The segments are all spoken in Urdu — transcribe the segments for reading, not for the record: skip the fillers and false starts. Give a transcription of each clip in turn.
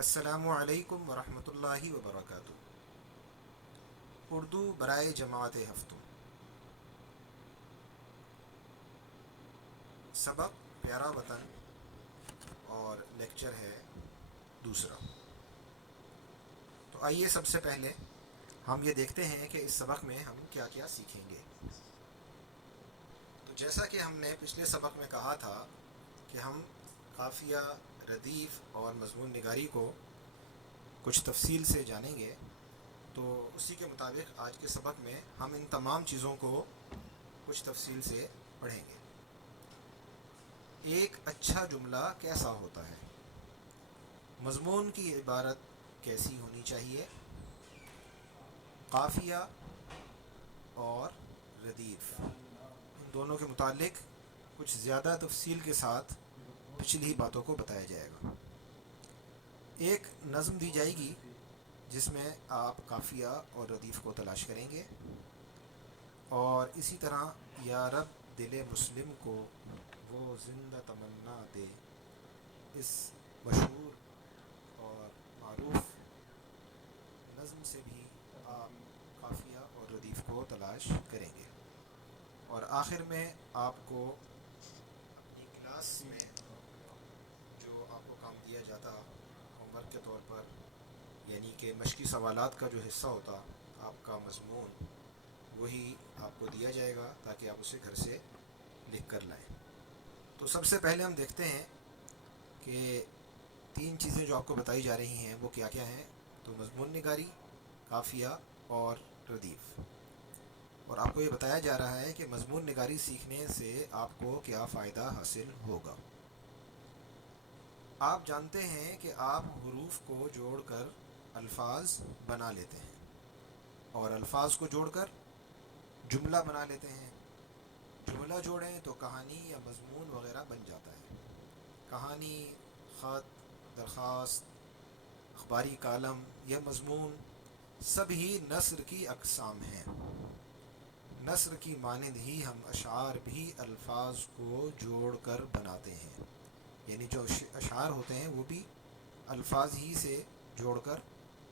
السلام علیکم ورحمۃ اللہ وبرکاتہ۔ اردو برائے جماعت ہفتوں، سبق پیارا وطن اور لیکچر ہے دوسرا۔ تو آئیے سب سے پہلے ہم یہ دیکھتے ہیں کہ اس سبق میں ہم کیا کیا سیکھیں گے۔ تو جیسا کہ ہم نے پچھلے سبق میں کہا تھا کہ ہم قافیہ، ردیف اور مضمون نگاری کو کچھ تفصیل سے جانیں گے، تو اسی کے مطابق آج کے سبق میں ہم ان تمام چیزوں کو کچھ تفصیل سے پڑھیں گے۔ ایک اچھا جملہ کیسا ہوتا ہے؟ مضمون کی عبارت کیسی ہونی چاہیے؟ قافیہ اور ردیف، ان دونوں کے متعلق کچھ زیادہ تفصیل کے ساتھ پچھلی باتوں کو بتایا جائے گا۔ ایک نظم دی جائے گی جس میں آپ قافیہ اور ردیف کو تلاش کریں گے، اور اسی طرح یا رب دل مسلم کو وہ زندہ تمنا دے، اس مشہور اور معروف نظم سے بھی آپ قافیہ اور ردیف کو تلاش کریں گے۔ اور آخر میں آپ کو اپنی کلاس میں جو آپ کو کام دیا جاتا ہوم ورک کے طور پر، یعنی کہ مشقی سوالات کا جو حصہ ہوتا آپ کا مضمون، وہی آپ کو دیا جائے گا تاکہ آپ اسے گھر سے لکھ کر لائیں۔ تو سب سے پہلے ہم دیکھتے ہیں کہ تین چیزیں جو آپ کو بتائی جا رہی ہیں وہ کیا کیا ہیں۔ تو مضمون نگاری، قافیہ اور ردیف، اور آپ کو یہ بتایا جا رہا ہے کہ مضمون نگاری سیکھنے سے آپ کو کیا فائدہ حاصل ہوگا۔ آپ جانتے ہیں کہ آپ حروف کو جوڑ کر الفاظ بنا لیتے ہیں، اور الفاظ کو جوڑ کر جملہ بنا لیتے ہیں۔ جملہ جوڑیں تو کہانی یا مضمون وغیرہ بن جاتا ہے۔ کہانی، خط، درخواست، اخباری کالم یا مضمون سب ہی نثر کی اقسام ہیں۔ نثر کی مانند ہی ہم اشعار بھی الفاظ کو جوڑ کر بناتے ہیں، یعنی جو اشعار ہوتے ہیں وہ بھی الفاظ ہی سے جوڑ کر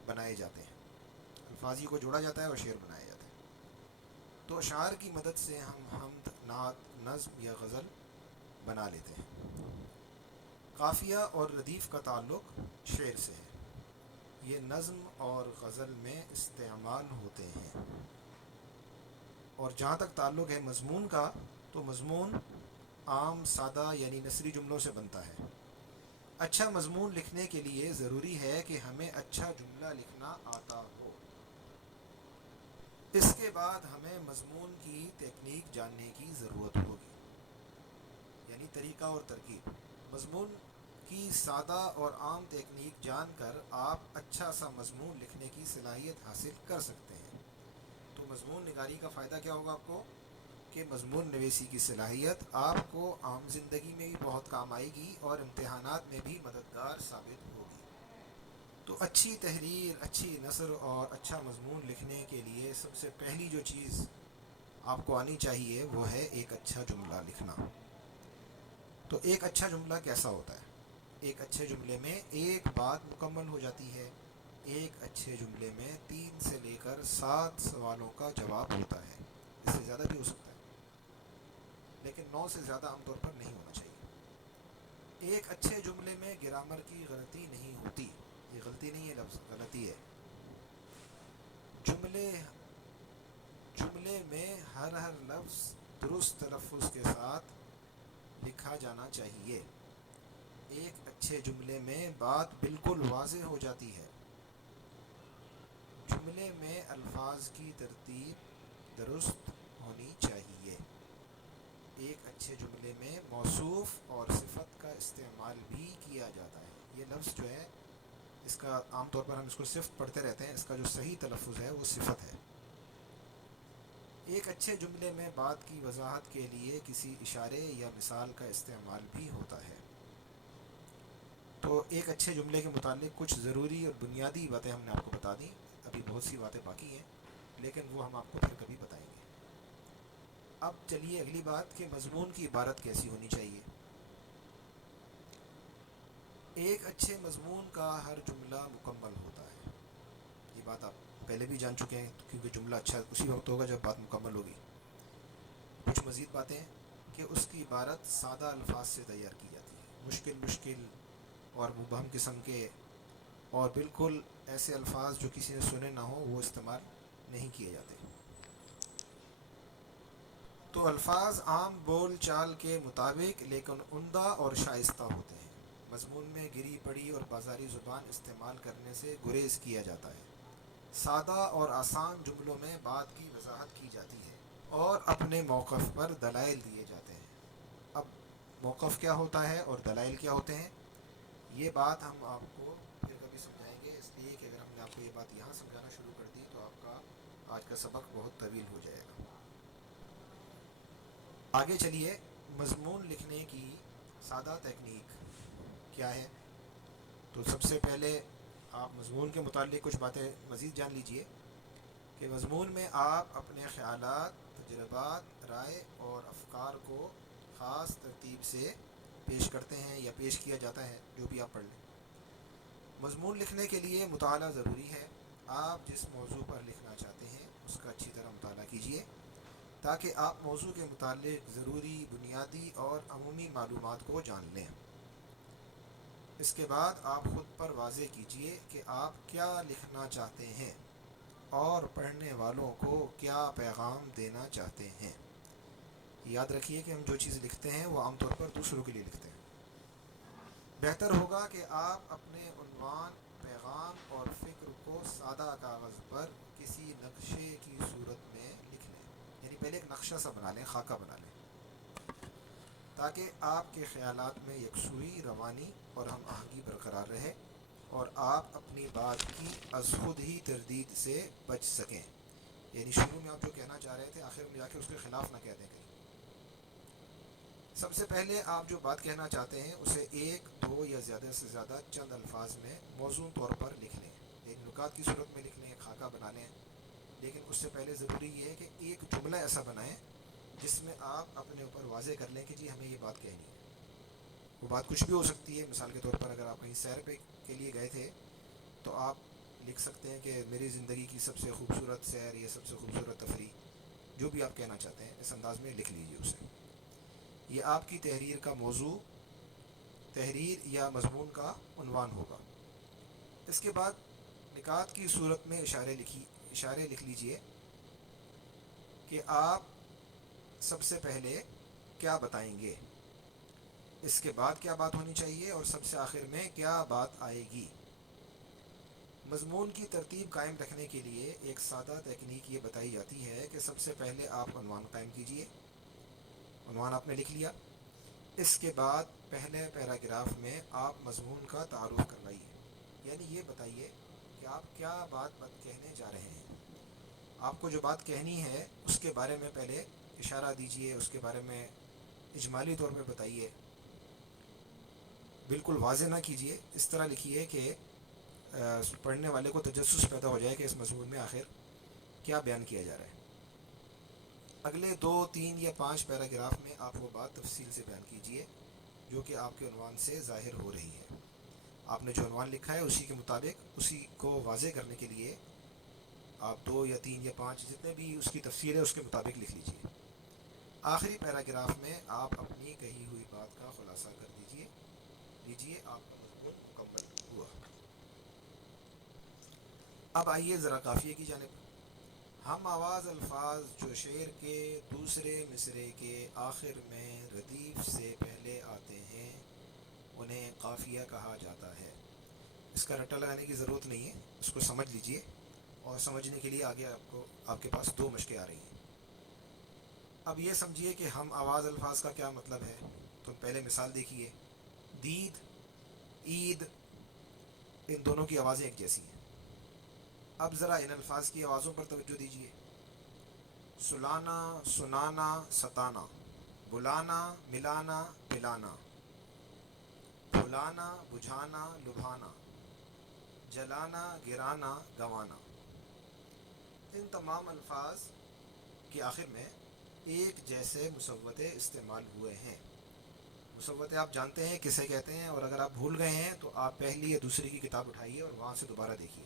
بنائے جاتے ہیں۔ الفاظ ہی کو جوڑا جاتا ہے اور شعر بنایا جاتا ہے۔ تو اشعار کی مدد سے ہم حمد، نعت، نظم یا غزل بنا لیتے ہیں۔ قافیہ اور ردیف کا تعلق شعر سے ہے۔ یہ نظم اور غزل میں استعمال ہوتے ہیں۔ اور جہاں تک تعلق ہے مضمون کا، تو مضمون عام، سادہ یعنی نثری جملوں سے بنتا ہے۔ اچھا مضمون لکھنے کے لیے ضروری ہے کہ ہمیں اچھا جملہ لکھنا آتا ہو۔ اس کے بعد ہمیں مضمون کی تکنیک جاننے کی ضرورت ہوگی، یعنی طریقہ اور ترکیب۔ مضمون کی سادہ اور عام تکنیک جان کر آپ اچھا سا مضمون لکھنے کی صلاحیت حاصل کر سکتے ہیں۔ تو مضمون نگاری کا فائدہ کیا ہوگا آپ کو؟ کہ مضمون نویسی کی صلاحیت آپ کو عام زندگی میں بھی بہت کام آئے گی اور امتحانات میں بھی مددگار ثابت ہوگی۔ تو اچھی تحریر، اچھی نثر اور اچھا مضمون لکھنے کے لیے سب سے پہلی جو چیز آپ کو آنی چاہیے وہ ہے ایک اچھا جملہ لکھنا۔ تو ایک اچھا جملہ کیسا ہوتا ہے؟ ایک اچھے جملے میں ایک بات مکمل ہو جاتی ہے۔ ایک اچھے جملے میں 3 سے لے کر 7 سوالوں کا جواب ہوتا ہے۔ اس سے زیادہ بھی ہو سکتا ہے، لیکن 9 سے زیادہ عام طور پر نہیں ہونا چاہیے۔ ایک اچھے جملے میں گرامر کی غلطی نہیں ہوتی۔ یہ غلطی نہیں ہے، لفظ غلطی ہے۔ جملے میں ہر لفظ درست تلفظ کے ساتھ لکھا جانا چاہیے۔ ایک اچھے جملے میں بات بالکل واضح ہو جاتی ہے۔ جملے میں الفاظ کی ترتیب درست ہونی چاہیے۔ ایک اچھے جملے میں موصوف اور صفت کا استعمال بھی کیا جاتا ہے۔ یہ لفظ جو ہے، اس کا عام طور پر ہم اس کو صفت پڑھتے رہتے ہیں، اس کا جو صحیح تلفظ ہے وہ صفت ہے۔ ایک اچھے جملے میں بات کی وضاحت کے لیے کسی اشارے یا مثال کا استعمال بھی ہوتا ہے۔ تو ایک اچھے جملے کے متعلق کچھ ضروری اور بنیادی باتیں ہم نے آپ کو بتا دیں۔ ابھی بہت سی باتیں باقی ہیں، لیکن وہ ہم آپ کو پھر کبھی بتائیں گے۔ اب چلیے اگلی بات کہ مضمون کی عبارت کیسی ہونی چاہیے۔ ایک اچھے مضمون کا ہر جملہ مکمل ہوتا ہے. یہ بات آپ پہلے بھی جان چکے ہیں کیونکہ جملہ اچھا اسی وقت ہوگا جب بات مکمل ہوگی. کچھ مزید باتیں کہ اس کی عبارت سادہ الفاظ سے تیار کی جاتی ہے. مشکل اور مبہم قسم کے اور بالکل ایسے الفاظ جو کسی نے سنے نہ ہوں وہ استعمال نہیں کیے جاتے. تو الفاظ عام بول چال کے مطابق لیکن عمدہ اور شائستہ ہوتے ہیں. مضمون میں گری پڑی اور بازاری زبان استعمال کرنے سے گریز کیا جاتا ہے. سادہ اور آسان جملوں میں بات کی وضاحت کی جاتی ہے اور اپنے موقف پر دلائل دیے جاتے ہیں. اب موقف کیا ہوتا ہے اور دلائل کیا ہوتے ہیں یہ بات ہم آپ کو پھر کبھی سمجھائیں گے، اس لیے کہ اگر ہم نے آپ کو یہ بات یہاں سمجھانا شروع کر دی تو آپ کا آج کا سبق بہت طویل ہو جائے گا. آگے چلیے. مضمون لکھنے کی سادہ تکنیک کیا ہے؟ تو سب سے پہلے آپ مضمون کے متعلق کچھ باتیں مزید جان لیجئے کہ مضمون میں آپ اپنے خیالات، تجربات، رائے اور افکار کو خاص ترتیب سے پیش کرتے ہیں یا پیش کیا جاتا ہے، جو بھی آپ پڑھ لیں. مضمون لکھنے کے لیے مطالعہ ضروری ہے. آپ جس موضوع پر لکھنا چاہتے ہیں اس کا اچھی طرح مطالعہ کیجیے تاکہ آپ موضوع کے متعلق ضروری بنیادی اور عمومی معلومات کو جان لیں. اس کے بعد آپ خود پر واضح کیجیے کہ آپ کیا لکھنا چاہتے ہیں اور پڑھنے والوں کو کیا پیغام دینا چاہتے ہیں. یاد رکھیے کہ ہم جو چیز لکھتے ہیں وہ عام طور پر دوسروں کے لیے لکھتے ہیں. بہتر ہوگا کہ آپ اپنے عنوان، پیغام اور فکر کو سادہ کاغذ پر کسی نقشے کی صورت میں لکھ لیں. یعنی پہلے ایک نقشہ سا بنا لیں، خاکہ بنا لیں، تاکہ آپ کے خیالات میں یکسوئی، روانی اور ہم آہنگی برقرار رہے اور آپ اپنی بات کی از خود ہی تردید سے بچ سکیں. یعنی شروع میں آپ جو کہنا چاہ رہے تھے آخر میں جا کے اس کے خلاف نہ کہہ دیں کہیں. سب سے پہلے آپ جو بات کہنا چاہتے ہیں اسے ایک، دو یا زیادہ سے زیادہ چند الفاظ میں موزوں طور پر لکھ لیں. ایک نکات کی صورت میں لکھ لیں، ایک خاکہ بنا لیں. لیکن اس سے پہلے ضروری یہ ہے کہ ایک جملہ ایسا بنائیں جس میں آپ اپنے اوپر واضح کر لیں کہ جی ہمیں یہ بات کہنی ہے. وہ بات کچھ بھی ہو سکتی ہے. مثال کے طور پر اگر آپ کہیں سیر پہ کے لیے گئے تھے تو آپ لکھ سکتے ہیں کہ میری زندگی کی سب سے خوبصورت سیر یا سب سے خوبصورت تفریح، جو بھی آپ کہنا چاہتے ہیں اس انداز میں لکھ لیجیے اسے. یہ آپ کی تحریر کا موضوع، تحریر یا مضمون کا عنوان ہوگا. اس کے بعد نکات کی صورت میں اشارے لکھ لیجئے کہ آپ سب سے پہلے کیا بتائیں گے، اس کے بعد کیا بات ہونی چاہیے اور سب سے آخر میں کیا بات آئے گی. مضمون کی ترتیب قائم رکھنے کے لیے ایک سادہ تکنیک یہ بتائی جاتی ہے کہ سب سے پہلے آپ عنوان قائم کیجئے. عنوان آپ نے لکھ لیا. اس کے بعد پہلے پیراگراف میں آپ مضمون کا تعارف کروائیے. یعنی یہ بتائیے کہ آپ کیا بات کہنے جا رہے ہیں. آپ کو جو بات کہنی ہے اس کے بارے میں پہلے اشارہ دیجئے، اس کے بارے میں اجمالی طور پہ بتائیے. بالکل واضح نہ کیجئے. اس طرح لکھیے کہ پڑھنے والے کو تجسس پیدا ہو جائے کہ اس مضمون میں آخر کیا بیان کیا جا رہا ہے. اگلے 2، 3 یا 5 پیراگراف میں آپ وہ بات تفصیل سے بیان کیجئے جو کہ آپ کے عنوان سے ظاہر ہو رہی ہے. آپ نے جو عنوان لکھا ہے اسی کے مطابق، اسی کو واضح کرنے کے لیے آپ 2 یا 3 یا 5 جتنے بھی اس کی تفسیر ہے اس کے مطابق لکھ لیجئے. آخری پیراگراف میں آپ اپنی کہی ہوئی بات کا خلاصہ کر لیجئے. آپ کا مضمون مکمل ہوا. اب آئیے ذرا قافیے کی جانب. ہم آواز الفاظ جو شعر کے دوسرے مصرعے کے آخر میں ردیف سے پہلے آتے ہیں انہیں قافیہ کہا جاتا ہے. اس کا رٹا لگانے کی ضرورت نہیں ہے، اس کو سمجھ لیجئے. اور سمجھنے کے لیے آگے آپ کے پاس 2 مشقیں آ رہی ہیں. اب یہ سمجھیے کہ ہم آواز الفاظ کا کیا مطلب ہے. تو پہلے مثال دیکھیے. دید، عید، ان دونوں کی آوازیں ایک جیسی ہیں. اب ذرا ان الفاظ کی آوازوں پر توجہ دیجیے. سلانا، سنانا، ستانا. بلانا، ملانا، پلانا. بھلانا، بجھانا، لبھانا. جلانا، گرانا، گنوانا. ان تمام الفاظ کے آخر میں ایک جیسے مسودے استعمال ہوئے ہیں. مسودے آپ جانتے ہیں کسے کہتے ہیں، اور اگر آپ بھول گئے ہیں تو آپ پہلی یا دوسری کی کتاب اٹھائیے اور وہاں سے دوبارہ دیکھیے۔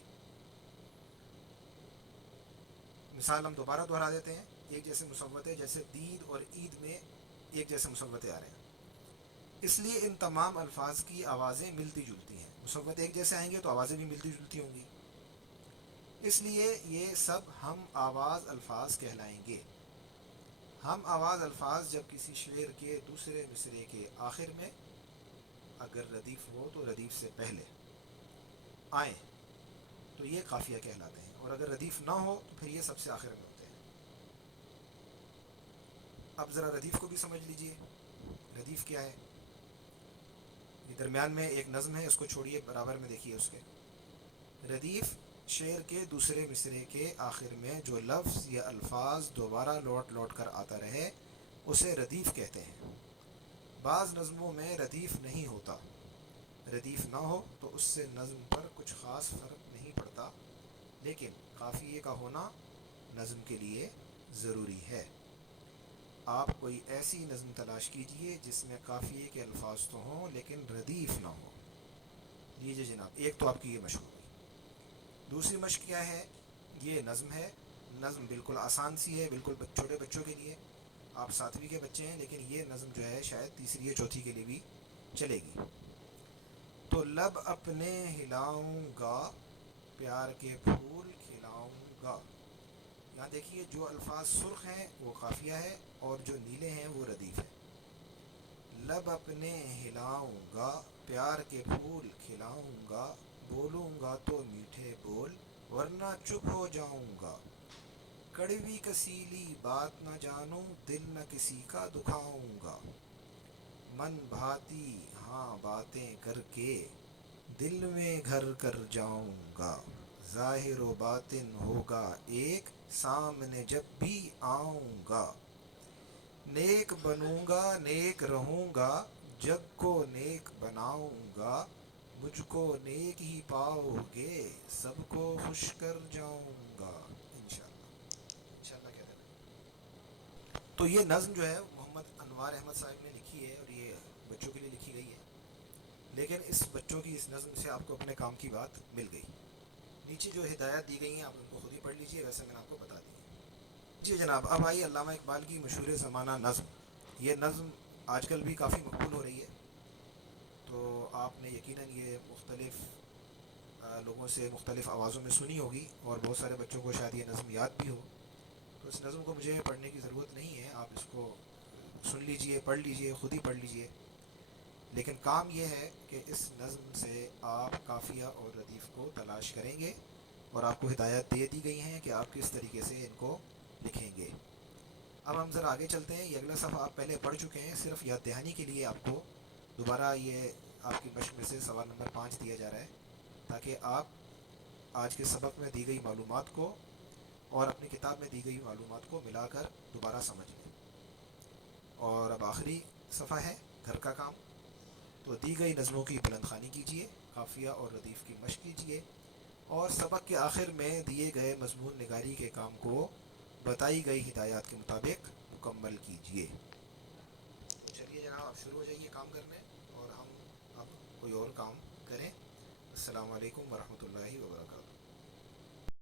مثال ہم دوبارہ دہرا دیتے ہیں، ایک جیسے مسودے جیسے دید اور عید میں ایک جیسے مسودے آ رہے ہیں، اس لیے ان تمام الفاظ کی آوازیں ملتی جلتی ہیں۔ مسودے ایک جیسے آئیں گے تو آوازیں بھی ملتی جلتی ہوں گی، اس لیے یہ سب ہم آواز الفاظ کہلائیں گے۔ ہم آواز الفاظ جب کسی شعر کے دوسرے مصرعے کے آخر میں اگر ردیف ہو تو ردیف سے پہلے آئیں تو یہ قافیہ کہلاتے ہیں، اور اگر ردیف نہ ہو تو پھر یہ سب سے آخر میں ہوتے ہیں۔ اب ذرا ردیف کو بھی سمجھ لیجئے، ردیف کیا ہے؟ یہ درمیان میں ایک نظم ہے، اس کو چھوڑیے، برابر میں دیکھیے اس کے۔ ردیف شعر کے دوسرے مصرعے کے آخر میں جو لفظ یا الفاظ دوبارہ لوٹ لوٹ کر آتا رہے اسے ردیف کہتے ہیں۔ بعض نظموں میں ردیف نہیں ہوتا، ردیف نہ ہو تو اس سے نظم پر کچھ خاص فرق نہیں پڑتا، لیکن قافیے کا ہونا نظم کے لیے ضروری ہے۔ آپ کوئی ایسی نظم تلاش کیجئے جس میں قافیے کے الفاظ تو ہوں لیکن ردیف نہ ہو۔ لیجیے جناب، ایک تو آپ کی یہ مشق ہوگی۔ دوسری مشق کیا ہے؟ یہ نظم ہے، نظم بالکل آسان سی ہے، بالکل چھوٹے بچوں کے لیے، آپ ساتویں کے بچے ہیں لیکن یہ نظم جو ہے شاید تیسری یا چوتھی کے لیے بھی چلے گی۔ تو لب اپنے ہلاؤں گا، پیار کے پھول کھلاؤں گا۔ یہاں دیکھیے جو الفاظ سرخ ہیں وہ قافیہ ہے اور جو نیلے ہیں وہ ردیف ہے۔ لب اپنے ہلاؤں گا، پیار کے پھول کھلاؤں گا، بولوں گا تو میٹھے بول ورنہ چپ ہو جاؤں گا۔ کڑوی کسیلی بات نہ جانوں، دل نہ کسی کا دکھاؤں گا۔ من بھاتی ہاں باتیں کر کے، دل میں گھر کر جاؤں گا۔ ظاہر و باطن ہوگا ایک، سامنے جب بھی آؤں گا۔ نیک بنوں گا نیک رہوں گا، جگ کو نیک بناؤں گا۔ مجھ کو نیک ہی پاؤ گے، سب کو خوش کر جاؤں گا انشاءاللہ۔ انشاءاللہ کہتے ہیں۔ تو یہ نظم جو ہے محمد انوار احمد صاحب نے لکھی ہے اور یہ بچوں کے لیے لکھی گئی ہے، لیکن اس بچوں کی اس نظم سے آپ کو اپنے کام کی بات مل گئی۔ نیچے جو ہدایات دی گئی ہیں آپ ان کو خود ہی پڑھ لیجئے، ویسے میں نے آپ کو بتا دی۔ جی جناب، اب آئیے علامہ اقبال کی مشہور زمانہ نظم۔ یہ نظم آج کل بھی کافی مقبول ہو رہی ہے، تو آپ نے یقیناً یہ مختلف لوگوں سے مختلف آوازوں میں سنی ہوگی، اور بہت سارے بچوں کو شاید یہ نظم یاد بھی ہو۔ تو اس نظم کو مجھے پڑھنے کی ضرورت نہیں ہے، آپ اس کو سن لیجئے، پڑھ لیجئے، خود ہی پڑھ لیجئے، لیکن کام یہ ہے کہ اس نظم سے آپ قافیہ اور ردیف کو تلاش کریں گے، اور آپ کو ہدایت دے دی گئی ہیں کہ آپ کس طریقے سے ان کو لکھیں گے۔ اب ہم ذرا آگے چلتے ہیں، یہ اگلا صفحہ آپ پہلے پڑھ چکے ہیں، صرف یاد دہانی کے لیے آپ کو دوبارہ یہ آپ کی مشق میں سے سوال نمبر 5 دیا جا رہا ہے، تاکہ آپ آج کے سبق میں دی گئی معلومات کو اور اپنی کتاب میں دی گئی معلومات کو ملا کر دوبارہ سمجھ لیں۔ اور اب آخری صفحہ ہے گھر کا کام، تو دی گئی نظموں کی بلند خوانی کیجیے، قافیہ اور ردیف کی مشق کیجیے، اور سبق کے آخر میں دیے گئے مضمون نگاری کے کام کو بتائی گئی ہدایات کے مطابق مکمل کیجیے۔ تو چلیے جناب، آپ شروع ہو جائیے کام کرنے، اور ہم اب کوئی اور کام کریں۔ السلام علیکم ورحمۃ اللہ وبرکاتہ۔